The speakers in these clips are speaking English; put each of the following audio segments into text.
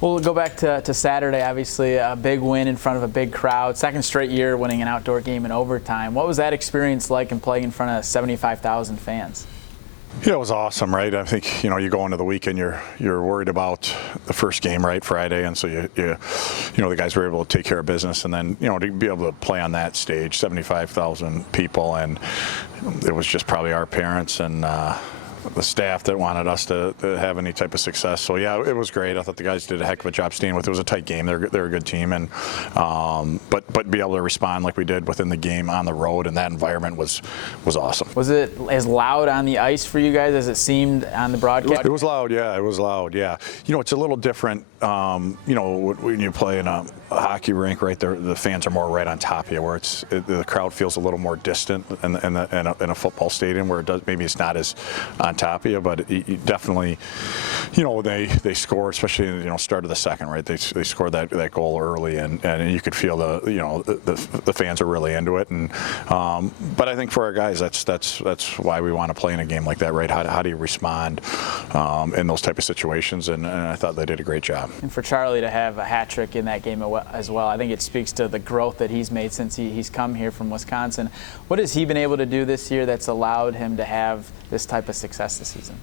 We'll go back to Saturday, obviously a big win in front of a big crowd, second straight year winning an outdoor game in overtime. What was that experience like in playing in front of 75,000 fans? Yeah, it was awesome, right? I think, you go into the weekend, you're worried about the first game, right, Friday, and so the guys were able to take care of business, and then, to be able to play on that stage, 75,000 people, and it was just probably our parents and the staff that wanted us to have any type of success. So yeah, it was great. I thought the guys did a heck of a job staying with it. It was a tight game. They're a good team, and but be able to respond like we did within the game on the road in that environment was awesome. Was it as loud on the ice for you guys as it seemed on the broadcast? It was loud. Yeah, it was loud. Yeah, it's a little different. When you play in a hockey rink, right there, the fans are more right on top of you, where the crowd feels a little more distant in a football stadium, where maybe it's not as on top of you, but it definitely, they score, especially start of the second, right? They scored that goal early, and you could feel the fans are really into it, and but I think for our guys, that's why we want to play in a game like that, right? How do you respond in those type of situations? And I thought they did a great job. And for Charlie to have a hat trick in that game as well, I think it speaks to the growth that he's made since he's come here from Wisconsin. What has he been able to do this year that's allowed him to have this type of success this season?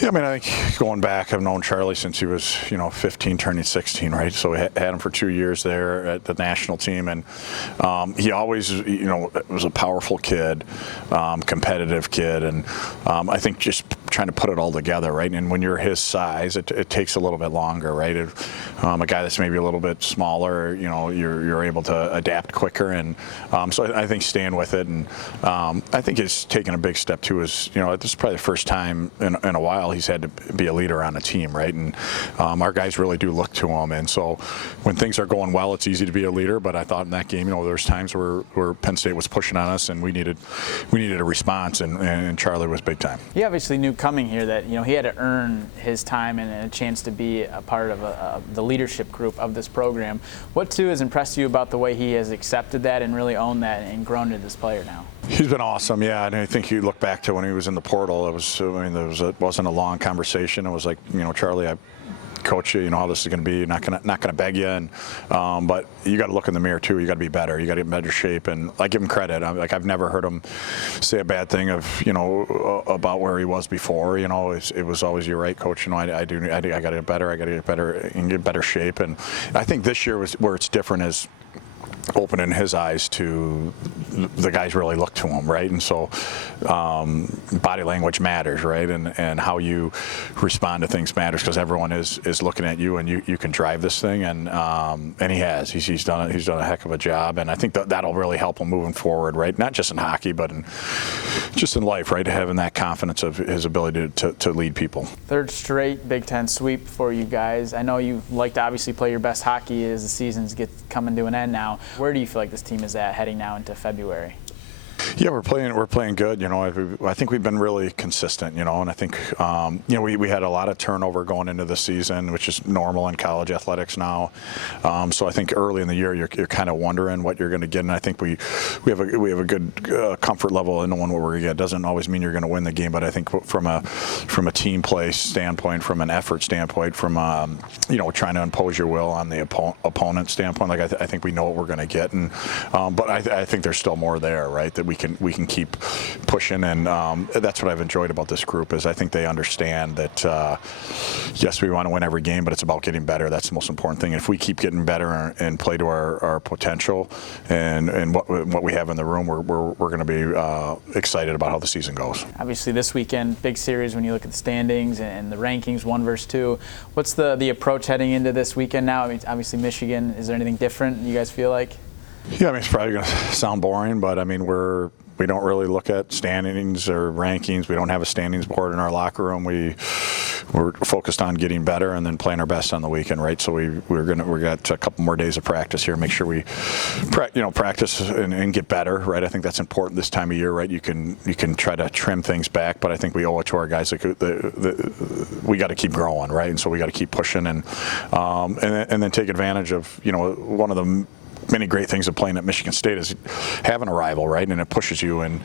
Yeah, I think going back, I've known Charlie since he was, 15, turning 16, right? So we had him for 2 years there at the national team, and he always, was a powerful kid, competitive kid, and I think just trying to put it all together, right? And when you're his size, it takes a little bit longer, right? A guy that's maybe a little bit smaller, you're able to adapt quicker, and so I think staying with it, and I think it's taken a big step too. Is this is probably the first time in a while he's had to be a leader on a team, right? And our guys really do look to him, and so when things are going well, it's easy to be a leader. But I thought in that game, there's times where Penn State was pushing on us, and we needed a response, and Charlie was big time. He obviously knew coming here that he had to earn his time and a chance to be a part of the leadership group of this program. What too has impressed you about the way he has accepted that and really owned that and grown into this player now? He's been awesome, yeah. And I think you look back to when he was in the portal. It wasn't a long conversation. It was like, Charlie, I coach you, how this is going to be. Not going to beg you, and but you got to look in the mirror too. You got to be better. You got to get in better shape. And I give him credit. I've never heard him say a bad thing of about where he was before. It was always, you're right, coach. I got to get better. I got to get better and get better shape. And I think this year was where it's different is opening his eyes to the guys really look to him, right? And so body language matters, right? And how you respond to things matters, because everyone is looking at you, and you can drive this thing, and he has. He's done a heck of a job, and I think that'll really help him moving forward, right? Not just in hockey, but just in life, right? Having that confidence of his ability to lead people. Third straight Big Ten sweep for you guys. I know you like to obviously play your best hockey as the seasons coming to an end now. Where do you feel like this team is at heading now into February? Yeah, we're playing good. I think we've been really consistent. And I think we had a lot of turnover going into the season, which is normal in college athletics now. So I think early in the year you're kind of wondering what you're going to get, and I think we have a good comfort level in knowing what we're going to get. It doesn't always mean you're going to win the game, but I think from a team play standpoint, from an effort standpoint, from trying to impose your will on the opponent standpoint, like I think we know what we're going to get, and but I think there's still more there, right? That we can keep pushing, and that's what I've enjoyed about this group is I think they understand that yes, we want to win every game, but it's about getting better. That's the most important thing. If we keep getting better and play to our potential and what we have in the room, we're going to be excited about how the season goes. Obviously, this weekend, big series when you look at the standings and the rankings, 1 versus 2. What's the approach heading into this weekend now? Obviously, Michigan. Is there anything different you guys feel like? Yeah, it's probably going to sound boring, but we don't really look at standings or rankings. We don't have a standings board in our locker room. We're focused on getting better and then playing our best on the weekend, right? So we got a couple more days of practice here. Make sure we practice and get better, right? I think that's important this time of year, right? You can try to trim things back, but I think we owe it to our guys. We got to keep growing, right? And so we got to keep pushing and then take advantage of one of the many great things of playing at Michigan State is having a rival, right? And it pushes you, and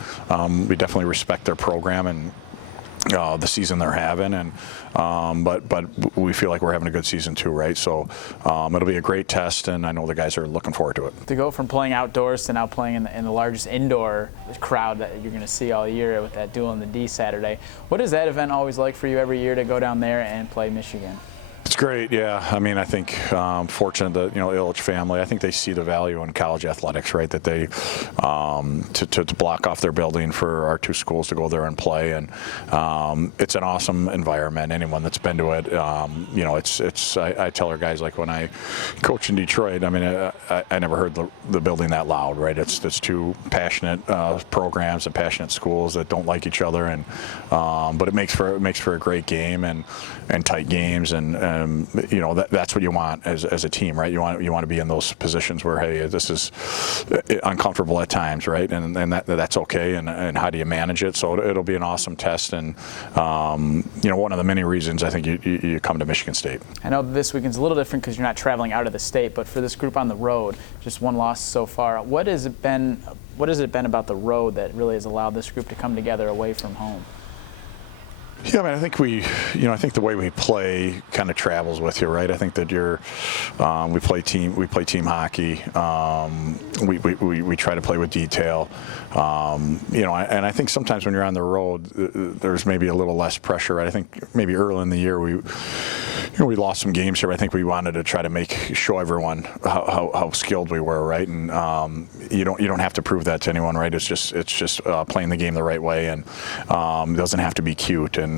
we definitely respect their program, and the season they're having, and but we feel like we're having a good season too, right? So it'll be a great test, and I know the guys are looking forward to it. To go from playing outdoors to now playing in the largest indoor crowd that you're going to see all year with that Duel in the D Saturday, what is that event always like for you every year to go down there and play Michigan? It's great, yeah. I mean, I think fortunate that, Ilitch family, I think they see the value in college athletics, right? That they to block off their building for our two schools to go there and play, and it's an awesome environment. Anyone that's been to it, it's. I tell our guys, like when I coach in Detroit, I mean, I never heard the building that loud, right? It's two passionate programs and passionate schools that don't like each other, and but it makes for a great game and tight games, and that's what you want as a team, right? You want to be in those positions where, hey, this is uncomfortable at times, right? And that's okay. And how do you manage it? So it'll be an awesome test, and one of the many reasons I think you come to Michigan State. I know this weekend's a little different because you're not traveling out of the state, but for this group on the road, just one loss so far. What has it been about the road that really has allowed this group to come together away from home? Yeah, I mean, I think I think the way we play kind of travels with you, right? I think that we play team hockey. We try to play with detail. And I think sometimes when you're on the road, there's maybe a little less pressure. Right? I think maybe early in the year we lost some games here. But I think we wanted to try to show everyone how skilled we were, right? And you don't have to prove that to anyone, right? It's just playing the game the right way, and it doesn't have to be cute. And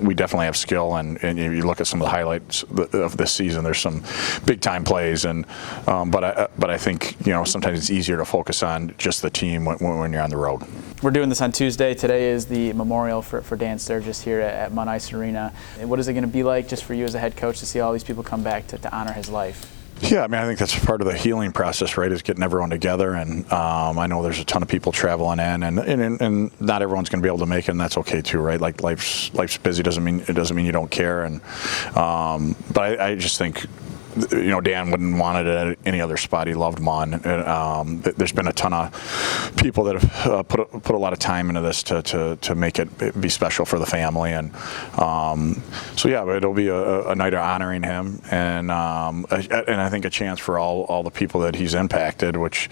we definitely have skill, and you look at some of the highlights of this season. There's some big time plays, and but I think sometimes it's easier to focus on just the team when you're on the road. We're doing this on Tuesday. Today is the memorial for Dan Sturgis here at Mount Ice Arena. What is it going to be like just for you as a head coach to see all these people come back to honor his life? Yeah, I mean, I think that's part of the healing process, right? Is getting everyone together, and I know there's a ton of people traveling in, and not everyone's going to be able to make it, and that's okay too, right? Like life's busy doesn't mean you don't care, and but I just think Dan wouldn't want it at any other spot. He loved Munn. There's been a ton of people that have put a lot of time into this to make it be special for the family, and so yeah, it'll be a night of honoring him, and I think a chance for all the people that he's impacted, which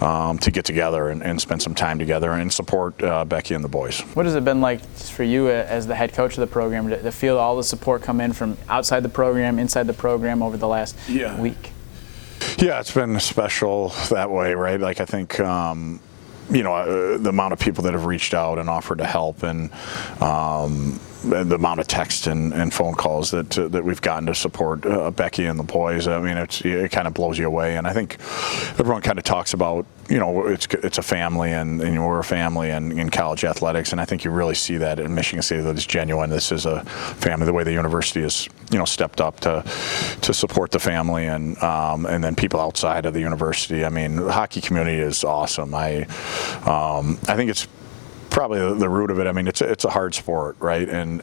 to get together and spend some time together and support Becky and the boys. What has it been like for you as the head coach of the program to feel all the support come in from outside the program, inside the program over the last week? Yeah, it's been special that way, right? Like I think the amount of people that have reached out and offered to help, and the amount of text and phone calls that we've gotten to support Becky and the boys. I mean, it kind of blows you away. And I think everyone kind of talks about it's a family, and we're a family in college athletics, and I think you really see that in Michigan State, that it's genuine. This is a family. The way the university has stepped up to support the family, and then people outside of the university. I mean, the hockey community is awesome. I think it's probably the root of it. I mean, it's a hard sport, right? And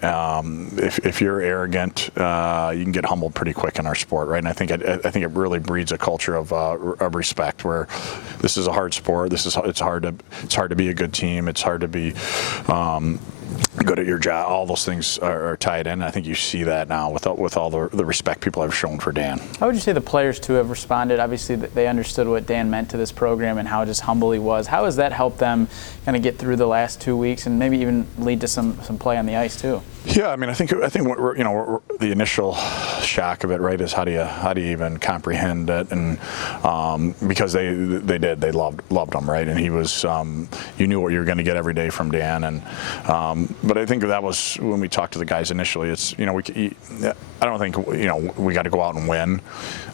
if you're arrogant, you can get humbled pretty quick in our sport, right? And I think it really breeds a culture of respect, where this is a hard sport. It's hard to be a good team. It's hard to be good at your job. All those things are tied in. I think you see that now with all the respect people have shown for Dan. How would you say the players too have responded? Obviously, they understood what Dan meant to this program and how just humble he was. How has that helped them kind of get through the last 2 weeks and maybe even lead to some play on the ice too? Yeah, I mean, I think the initial shock of it, right, is how do you even comprehend it, and because they loved him, right, and he was you knew what you were going to get every day from Dan, and but I think that was when we talked to the guys initially. It's I don't think we got to go out and win.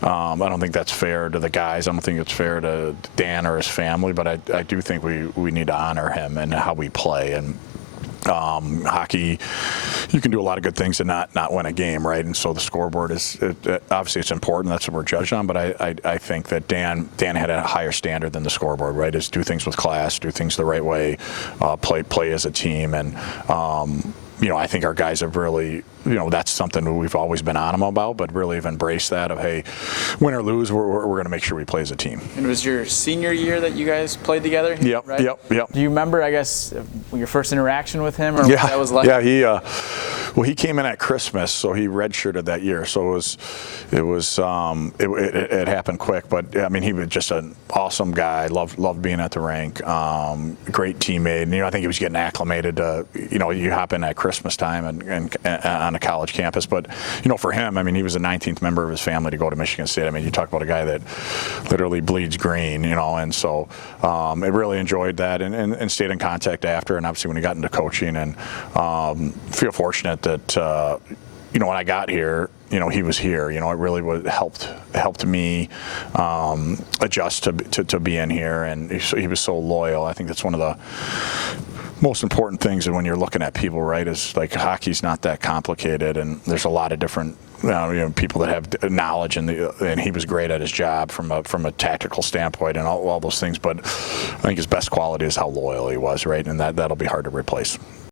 I don't think that's fair to the guys. I don't think it's fair to Dan or his family, but I do think we need to honor him and how we play. And hockey, you can do a lot of good things and not win a game, right? And so the scoreboard is obviously it's important. That's what we're judged on. But I think that Dan had a higher standard than the scoreboard, right? Is do things with class, do things the right way, play as a team, and I think our guys have really that's something that we've always been on him about, but really have embraced that of, hey, win or lose, we're going to make sure we play as a team. And it was your senior year that you guys played together? Yep, right? yep. Do you remember, I guess, your first interaction with him, or Yeah, what that was like? yeah. He came in at Christmas, so he redshirted that year. So it happened quick, but I mean, he was just an awesome guy. Loved being at the rink. Great teammate. And, I think he was getting acclimated to, you hop in at Christmas time and on a college campus. But, for him, I mean, he was the 19th member of his family to go to Michigan State. I mean, you talk about a guy that literally bleeds green, and so I really enjoyed that and stayed in contact after. And obviously when he got into coaching, and feel fortunate that, when I got here, he was here. It really helped me adjust to being here, and he was so loyal. I think that's one of the most important things when you're looking at people, right? Is like hockey's not that complicated, and there's a lot of different people that have knowledge, and he was great at his job from a tactical standpoint and all those things. But I think his best quality is how loyal he was, right? And that'll be hard to replace.